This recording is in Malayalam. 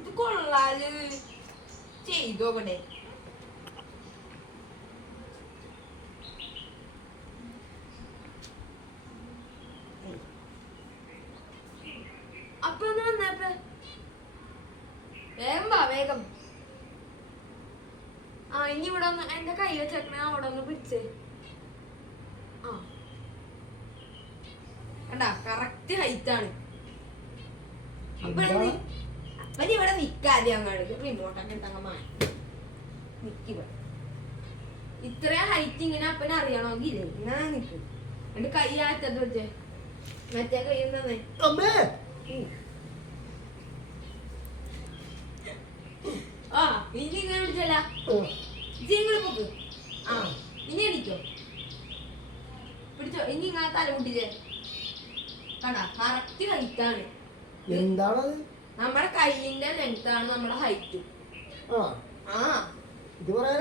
ഇത് കൊള്ളാല് ചെയ്തോക്കട്ടെ. അപ്പൊ ഒന്ന് വന്നേപ്പ വേഗം വാ വേഗം. ആ ഇനി ഇവിടെ ഒന്ന് എന്റെ കൈ വെച്ചേക്കണേ, അവിടെ ഒന്ന് പിടിച്ചേ. ആ കണ്ടാ കറക്റ്റ് ഹൈറ്റ് ആണ്. അപ്പൊ ഇവിടെ നിക്കാതെ അങ്ങോട്ട് റിമോട്ടൊക്കെ ഉണ്ടങ്ങ മാറ്റി നിക്കുക. ഇത്രയും ഹൈറ്റ് ഇങ്ങനെ അപ്പനെ അറിയണമെങ്കിൽ ഇങ്ങനെ നിക്ക്. എന്റെ കൈ ആറ്റത് വെച്ചേ, മറ്റേ കൈ തന്നെ. ആ ഇനി ഇങ്ങനെ പിടിച്ചല്ല ഇങ്ങള് പോക്ക്. ആ ഇനി അടിക്കോ പിടിച്ചോ. ഇനി ഇങ്ങനെ തല മുട്ടിച്ചേ. കണ്ടാ കറക്റ്റ് ഹൈറ്റ് ആണ്. നമ്മുടെ കൈയിന്റെ ലെങ്ത് ആണ് നമ്മുടെ ഹൈറ്റ്. ഇത് പറയാൻ